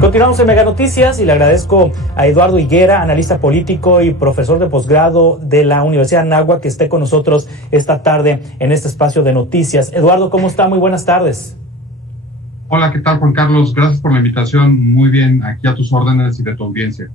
Continuamos en Mega Noticias y le agradezco a Eduardo Higuera, analista político y profesor de posgrado de la Universidad Anáhuac, que esté con nosotros esta tarde en este espacio de noticias. Eduardo, ¿cómo está? Muy buenas tardes. Hola, ¿qué tal, Juan Carlos? Gracias por la invitación. Muy bien, aquí a tus órdenes y de tu audiencia.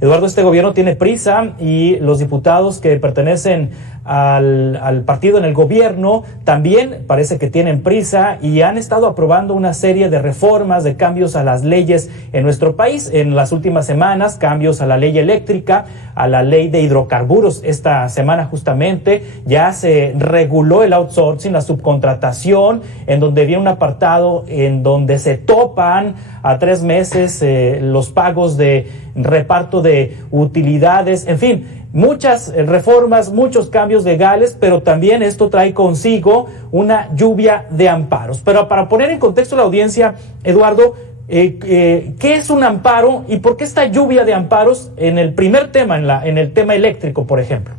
Eduardo, este gobierno tiene prisa y los diputados que pertenecen al partido en el gobierno también parece que tienen prisa y han estado aprobando una serie de reformas, de cambios a las leyes en nuestro país. En las últimas semanas, cambios a la ley eléctrica, a la ley de hidrocarburos. Esta semana justamente ya se reguló el outsourcing, la subcontratación, en donde viene un apartado en donde se topan a 3 meses los pagos de reparto de utilidades, en fin, muchas reformas, muchos cambios legales, pero también esto trae consigo una lluvia de amparos. Pero para poner en contexto a la audiencia, Eduardo, ¿qué es un amparo y por qué esta lluvia de amparos en el primer tema, en el tema eléctrico, por ejemplo?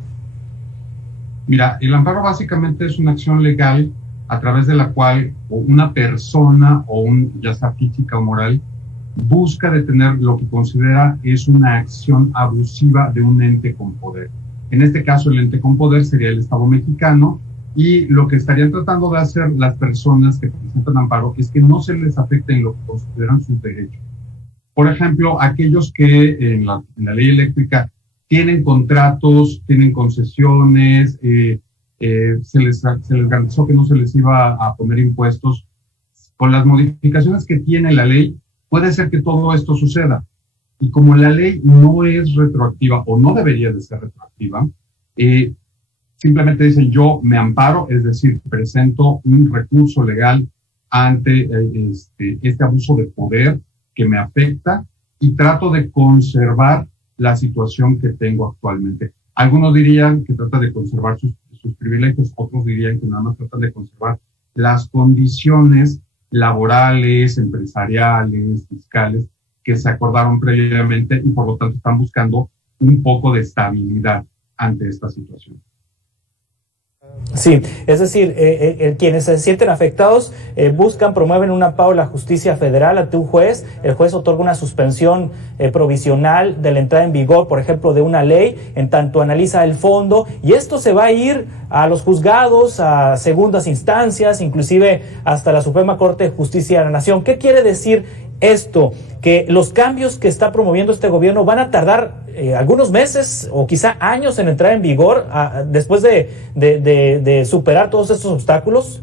Mira, el amparo básicamente es una acción legal a través de la cual una persona ya sea física o moral, busca detener lo que considera es una acción abusiva de un ente con poder. En este caso, el ente con poder sería el Estado mexicano, y lo que estarían tratando de hacer las personas que presentan amparo es que no se les afecte en lo que consideran sus derechos. Por ejemplo, aquellos que en la ley eléctrica tienen contratos, tienen concesiones, se les garantizó que no se les iba a poner impuestos. Con las modificaciones que tiene la ley, puede ser que todo esto suceda. Y como la ley no es retroactiva o no debería de ser retroactiva, simplemente dicen yo me amparo, es decir, presento un recurso legal ante este abuso de poder que me afecta y trato de conservar la situación que tengo actualmente. Algunos dirían que trata de conservar sus privilegios, otros dirían que nada más trata de conservar las condiciones laborales, empresariales, fiscales, que se acordaron previamente y por lo tanto están buscando un poco de estabilidad ante esta situación. Sí, es decir, quienes se sienten afectados promueven un amparo a la justicia federal ante un juez. El juez otorga una suspensión provisional de la entrada en vigor, por ejemplo, de una ley, en tanto analiza el fondo, y esto se va a ir a los juzgados, a segundas instancias, inclusive hasta la Suprema Corte de Justicia de la Nación. ¿Qué quiere decir esto? Que los cambios que está promoviendo este gobierno van a tardar algunos meses o quizá años en entrar en vigor después de superar todos estos obstáculos.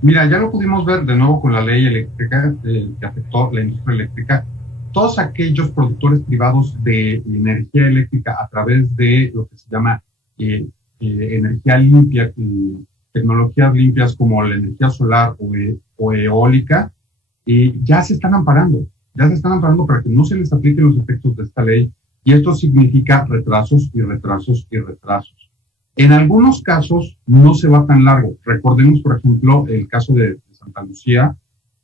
Mira, ya lo pudimos ver de nuevo con la ley eléctrica que afectó la industria eléctrica. Todos aquellos productores privados de energía eléctrica a través de lo que se llama energía limpia, tecnologías limpias como la energía solar o eólica, ya se están amparando para que no se les apliquen los efectos de esta ley, y esto significa retrasos y retrasos y retrasos. En algunos casos no se va tan largo. Recordemos, por ejemplo, el caso de Santa Lucía,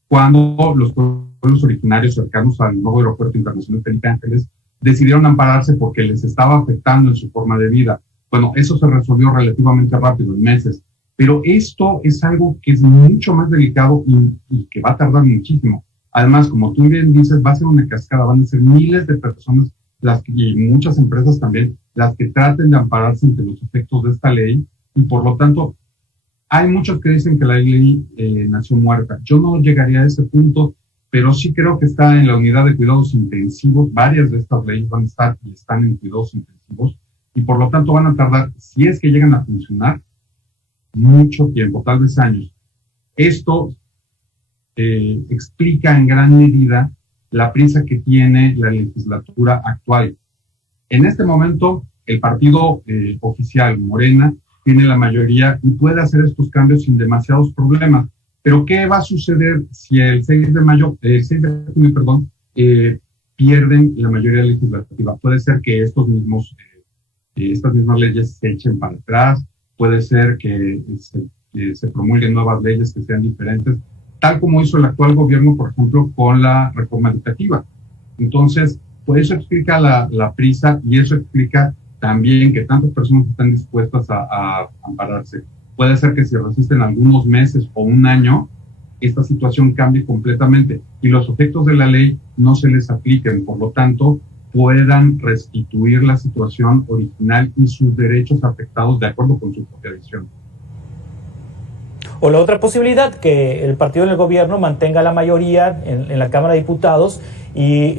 cuando los pueblos originarios cercanos al nuevo aeropuerto internacional Felipe Ángeles decidieron ampararse porque les estaba afectando en su forma de vida. Bueno, eso se resolvió relativamente rápido, en meses. Pero esto es algo que es mucho más delicado y que va a tardar muchísimo. Además, como tú bien dices, va a ser una cascada, van a ser miles de personas y muchas empresas también las que traten de ampararse ante los efectos de esta ley, y por lo tanto hay muchos que dicen que la ley nació muerta. Yo no llegaría a ese punto, pero sí creo que está en la unidad de cuidados intensivos. Varias de estas leyes van a estar y están en cuidados intensivos, y por lo tanto van a tardar, si es que llegan a funcionar, mucho tiempo, tal vez años. Esto explica en gran medida la prisa que tiene la legislatura actual. En este momento, el partido oficial, Morena, tiene la mayoría y puede hacer estos cambios sin demasiados problemas. Pero ¿qué va a suceder si el 6 de junio, pierden la mayoría legislativa? Puede ser que estas mismas leyes se echen para atrás, puede ser que se promulguen nuevas leyes que sean diferentes, tal como hizo el actual gobierno, por ejemplo, con la reforma educativa. Entonces, pues eso explica la prisa, y eso explica también que tantas personas están dispuestas a ampararse. Puede ser que si resisten algunos meses o un año, esta situación cambie completamente y los efectos de la ley no se les apliquen, por lo tanto, puedan restituir la situación original y sus derechos afectados de acuerdo con su propia visión. O la otra posibilidad, que el partido del gobierno mantenga la mayoría en la Cámara de Diputados y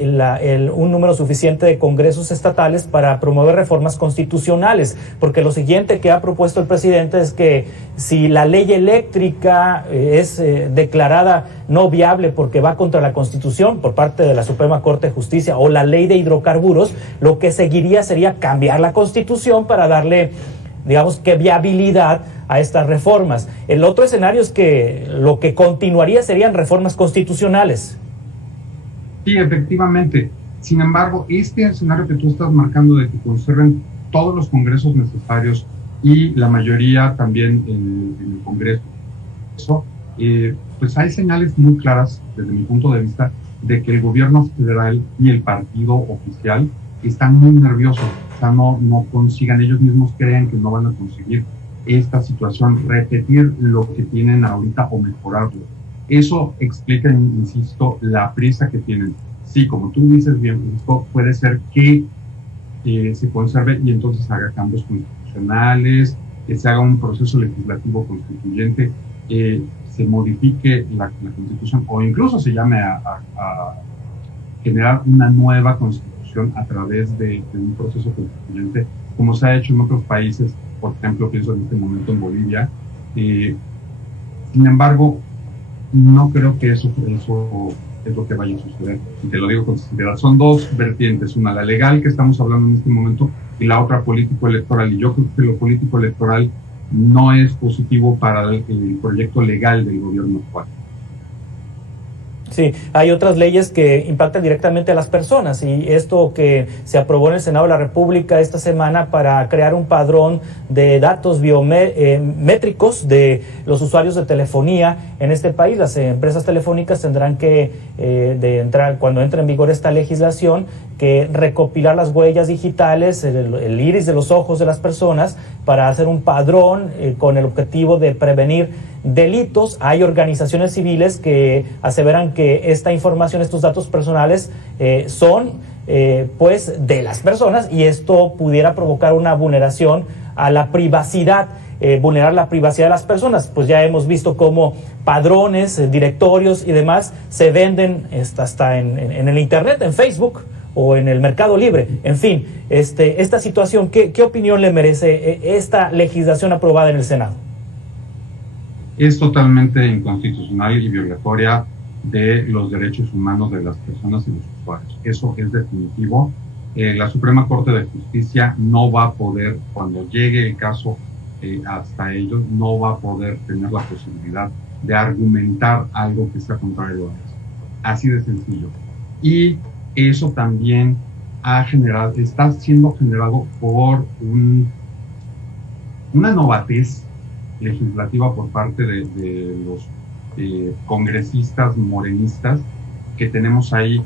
un número suficiente de congresos estatales para promover reformas constitucionales, porque lo siguiente que ha propuesto el presidente es que si la ley eléctrica es declarada no viable porque va contra la Constitución por parte de la Suprema Corte de Justicia, o la ley de hidrocarburos, lo que seguiría sería cambiar la Constitución para darle, digamos, que viabilidad a estas reformas. El otro escenario es que lo que continuaría serían reformas constitucionales. Sí, efectivamente. Sin embargo, este escenario que tú estás marcando de que conserven todos los congresos necesarios y la mayoría también en el Congreso, pues hay señales muy claras desde mi punto de vista de que el gobierno federal y el partido oficial están muy nerviosos, o sea, no consigan, ellos mismos creen que no van a conseguir esta situación, repetir lo que tienen ahorita o mejorarlo. Eso explica, insisto, la prisa que tienen. Sí, como tú dices bien, Francisco, puede ser que se conserve y entonces haga cambios constitucionales, que se haga un proceso legislativo constituyente, se modifique la Constitución o incluso se llame a generar una nueva Constitución a través de un proceso constituyente, como se ha hecho en otros países, por ejemplo, pienso en este momento en Bolivia. Sin embargo, no creo que eso es lo que vaya a suceder. Y te lo digo con sinceridad. Son dos vertientes, una la legal que estamos hablando en este momento y la otra político-electoral. Y yo creo que lo político-electoral no es positivo para el proyecto legal del gobierno actual. Sí, hay otras leyes que impactan directamente a las personas, y esto que se aprobó en el Senado de la República esta semana para crear un padrón de datos biométricos de los usuarios de telefonía en este país. Las empresas telefónicas tendrán que, cuando entre en vigor esta legislación, que recopilar las huellas digitales, el iris de los ojos de las personas, para hacer un padrón con el objetivo de prevenir delitos. Hay organizaciones civiles que aseveran que esta información, estos datos personales son pues de las personas, y esto pudiera provocar una vulneración a la privacidad, vulnerar la privacidad de las personas. Pues ya hemos visto cómo padrones, directorios y demás se venden hasta en el internet, en Facebook o en el Mercado Libre. En fin, esta situación, ¿qué opinión le merece esta legislación aprobada en el Senado? Es totalmente inconstitucional y violatoria de los derechos humanos de las personas y los usuarios. Eso es definitivo. La Suprema Corte de Justicia no va a poder, cuando llegue el caso hasta ellos, no va a poder tener la posibilidad de argumentar algo que sea contrario a eso. Así de sencillo. Y eso también está siendo generado por una novatez legislativa por parte de los congresistas morenistas que tenemos ahí.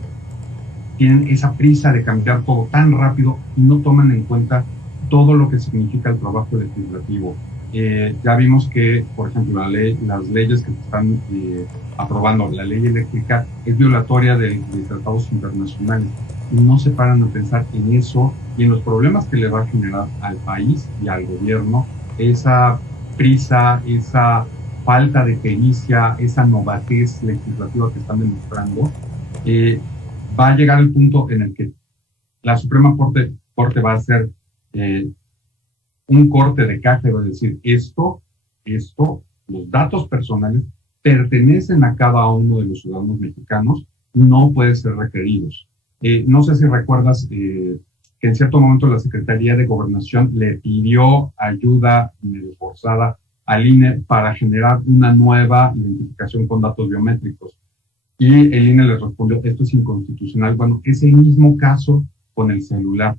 Tienen esa prisa de cambiar todo tan rápido y no toman en cuenta todo lo que significa el trabajo legislativo. Ya vimos que, por ejemplo, las leyes que se están aprobando, la ley eléctrica, es violatoria de tratados internacionales. Y no se paran a pensar en eso y en los problemas que le va a generar al país y al gobierno esa prisa, esa falta de pericia, esa novatez legislativa que están demostrando. Va a llegar el punto en el que la Suprema Corte va a hacer un corte de caja y va a decir esto, los datos personales pertenecen a cada uno de los ciudadanos mexicanos, no pueden ser requeridos. No sé si recuerdas que en cierto momento la Secretaría de Gobernación le pidió ayuda forzada al INE para generar una nueva identificación con datos biométricos. Y el INE le respondió, esto es inconstitucional. Bueno, es el mismo caso con el celular.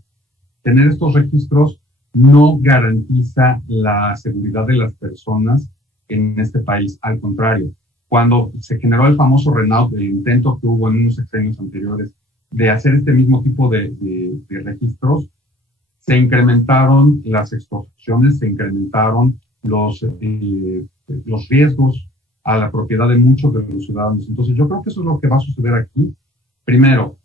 Tener estos registros no garantiza la seguridad de las personas en este país. Al contrario, cuando se generó el famoso Renault, el intento que hubo en unos sexenios anteriores de hacer este mismo tipo de registros, se incrementaron las extorsiones, se incrementaron los riesgos a la propiedad de muchos de los ciudadanos. Entonces yo creo que eso es lo que va a suceder aquí. Primero,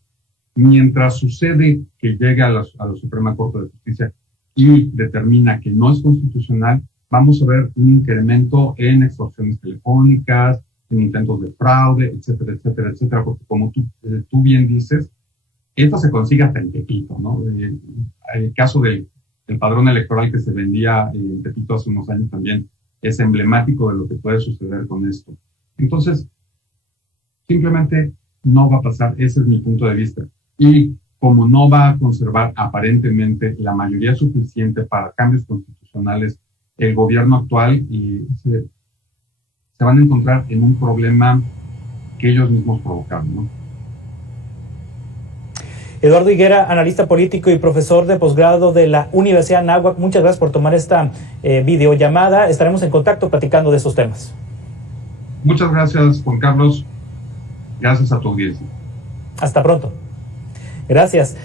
mientras sucede que llega a la Suprema Corte de Justicia y determina que no es constitucional, vamos a ver un incremento en extorsiones telefónicas, en intentos de fraude, etcétera, etcétera, etcétera, porque como tú bien dices, esto se consigue hasta en Tepito, ¿no? El caso del padrón electoral que se vendía en Tepito hace unos años también es emblemático de lo que puede suceder con esto. Entonces, simplemente no va a pasar, ese es mi punto de vista. Y como no va a conservar aparentemente la mayoría suficiente para cambios constitucionales, el gobierno actual se van a encontrar en un problema que ellos mismos provocaron, ¿no? Eduardo Higuera, analista político y profesor de posgrado de la Universidad Anáhuac, muchas gracias por tomar esta videollamada. Estaremos en contacto platicando de esos temas. Muchas gracias, Juan Carlos. Gracias a tu audiencia. Hasta pronto. Gracias.